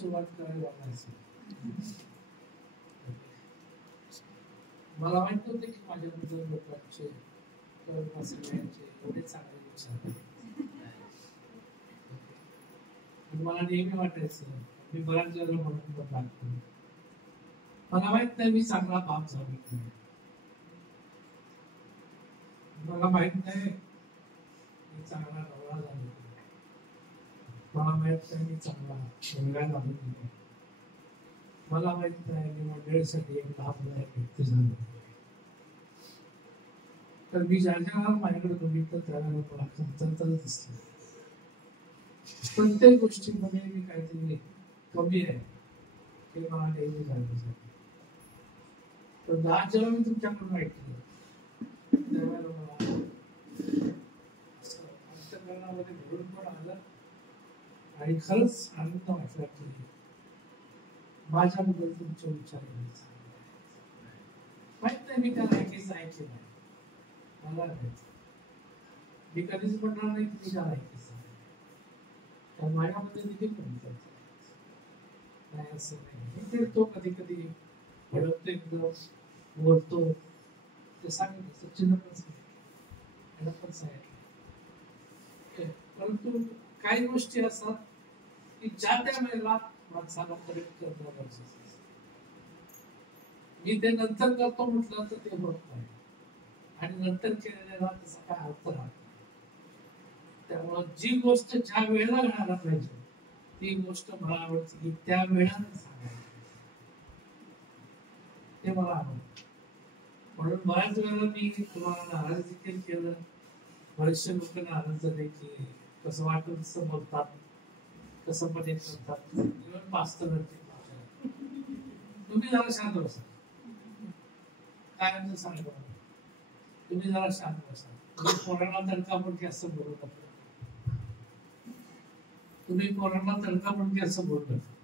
सुरुवात करायला लागायची. मला माहित नव्हतं की माझ्याबद्दल लोकांचे सगळ्यांचे एवढे चांगले विचार. मला नेहमी वाटायचं मी बऱ्याच वेळेला म्हणून लागतो मला माहित नाही मी चांगला बाप झालो की नाही. मला माहित नाही मी चांगला नवरा झालो की नाही. मला माहित नाही मी चांगला मुलगा झालो की नाही. मला माहित नाही मी मंडळीसाठी एक लाभदायक व्यक्ती झालो. तर मी ज्या ज्या माझ्याकडे बघितलं त्यावेळेला मला कमतरता दिसते. प्रत्येक गोष्टीमध्ये मी काहीतरी कमी आहे हे मला नेहमी जाणवतं. तर आज जेव्हा मी तुमच्याकडून ऐकलं त्यावेळेला मला अंतःकरणामध्ये भरून पण आलं आणि खरंच आनंद वाटला की माझ्याबद्दल तुमचे विचार माहित नाही मी त्या लायकीच ऐकले नाही. मला मी कधीच म्हणणार नाही की मी त्या लायकीच तर माझ्यामध्ये देखील म्हणतात नाही असं नाही. मी तो कधी कधी भडकतो एकदम बोलतो ते सांगितलं सचिन पण सांगितलं पण सांगितलं. परंतु काही गोष्टी असतात की ज्या त्या वेळेला माणसाला करेक्ट करणं गरजेचं असतं. मी ते नंतर करतो म्हटलं तर ते होत नाही आणि नंतर केलेला तसा काय अर्थ राहत नाही. त्यामुळे जी गोष्ट ज्या वेळेला घडायला पाहिजे ती गोष्ट मला आवडते की त्या वेळाने सांगायला ते मला आवडतं. म्हणून बऱ्याच वेळेला मी तुम्हाला नाराज देखील केलं. बरेचशे लोक नाराज झाले की कसं वाटत तसं बोलतात कसं पण करतात. इव्हन मास्तर तुम्ही जरा शांत बसा. काय सांगतो तुम्ही जरा शांत बसा. तुम्ही पोरांना तडका म्हणते असं बोलू नका. तुम्ही पोरांना तडका म्हणते असं बोलू नका.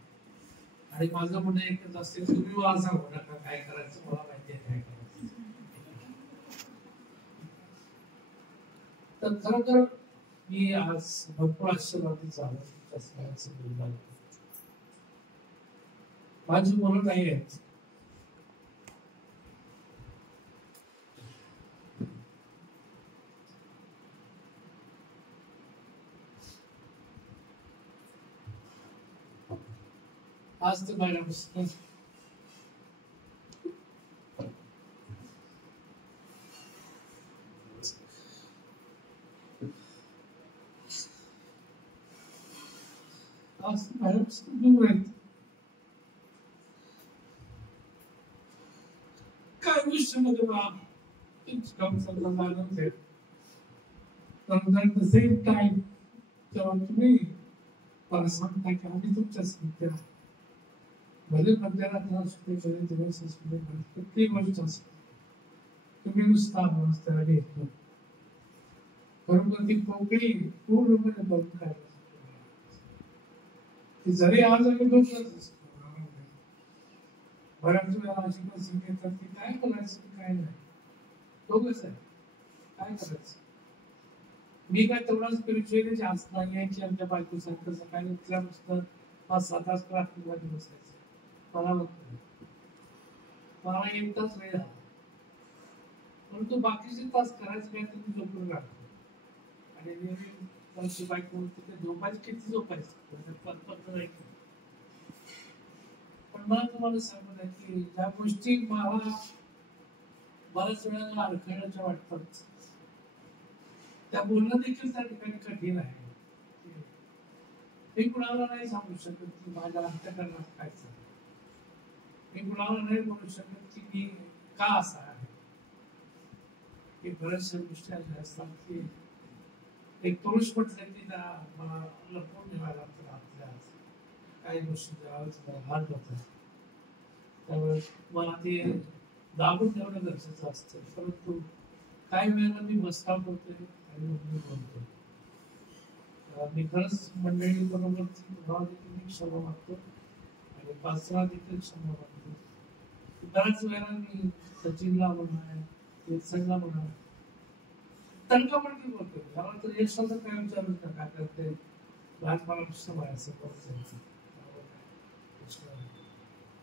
आणि माझं म्हणणं एकच असते तुम्ही मला सांगू नका काय करायचं मला माहिती आहे काय करायचं. तर खरं तर मी आज भरपूर आशीर्वादी झालो. माझी मुलं नाही आहेत. आज तर माझ्यापासून दूर आहेत. काय गोष्टीमध्ये सेम टाइम तेव्हा तुम्ही मला सांगता की आम्ही तुमच्या संख्या भले मध्यरात्र असू दे भले दिवस असू दे प्रत्येक गोष्ट असते तुम्ही नुसता आवाज त्याला घेतलं बरोबर ती पोकळी पूर्णपणे बंद करायला जरी आज आम्ही दोघंच असतो. बऱ्याच वेळा अशी परिस्थिती येतात की काय बोलायचं काय नाही दोघंच आहे काय करायचं. मी काय तेवढा स्पिरिच्युअली जास्त नाही आहे की आमच्या बायकोसारखं सकाळी उठल्यापासून 5-7 तास रात्रीमध्ये बसायचं. मला 1 तास वेळ झाला परंतु बाकीचे तास करायचं काय तर मी झोपून राहतो. आणि नेहमी बायको झोपायचं किती झोपायचं नाही. पण मला तुम्हाला सांगत आहे की ज्या गोष्टी मला बऱ्याच वेळेला अडखळण्याच्या वाटतात त्या बोलणं देखील त्या ठिकाणी कठीण आहे. मी कुणाला नाही सांगू शकत की माझ्या अंतःकरणात काय चाललं. मी कुणाला नाही बोलू शकत की मी का असा आहे. की बऱ्याचशा गोष्टी अशा असतात की एक पुरुष म्हटलं की मला लपवून ठेवायला लागतं आपल्या काही गोष्टी हात जातात. त्यामुळे मला ते दाबून ठेवणं गरजेचं असतं. परंतु काही वेळेला मी बसकाव करतोय आणि मी बोलतोय. मी खरंच मंडळी बरोबर देखील क्षमा मागतो आणि पाचरा देखील क्षमा मागतो. बऱ्याच वेळेला मी सचिनला म्हणा कीर्तनला म्हणा तडका म्हणून बोलतोय. मला तर यशाचं काय विचारू नका काय करते लहानपणापासून असं करत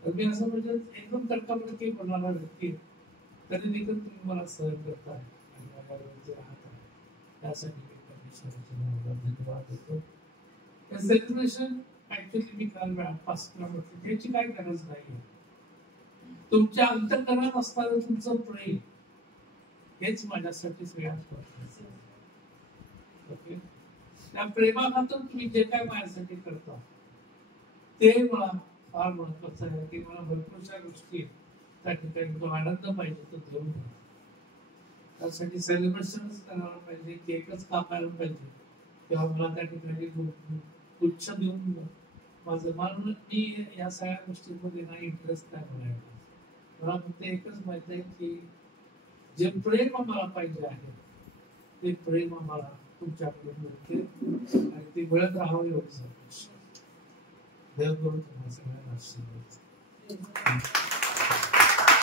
तर मी असं म्हणजे एकदम तडकाफडकी बोलणारा व्यक्ती आहे. तरी देखील तुम्ही मला सहन करताय आणि माझ्याबरोबर राहत आहे त्यासाठी मी परमेश्वराचे नावाला धन्यवाद देतो. सेलिब्रेशन ऍक्च्युली मी काल पासून म्हटलं त्याची काय गरज नाही. तुमच्या अंतकरणात असणारं तुमचं प्रेम हेच माझ्यासाठी सगळ्यात महत्त्वाचं. ओके, त्या प्रेमाखातर तुम्ही जे काय माझ्यासाठी करता ते मला फार महत्वाचं आहे. की मला भरपूरशा गोष्टी त्या ठिकाणी तो आनंद पाहिजे तो देऊन त्यासाठी सेलिब्रेशनच करायला पाहिजे, केकच कापायला पाहिजे तेव्हा मला त्या ठिकाणी गुच्छ देऊन माझं म्हणून मी या सगळ्या गोष्टींमध्ये नाही इंटरेस्ट नाही. मला फक्त एकच माहित आहे की जे प्रेम आम्हाला पाहिजे आहे ते प्रेम आम्हाला तुमच्याकडून मिळते आणि ते मिळत राहावं एवढीच अपेक्षा. देव करून तुम्हाला सगळ्यांना आशीर्वाद.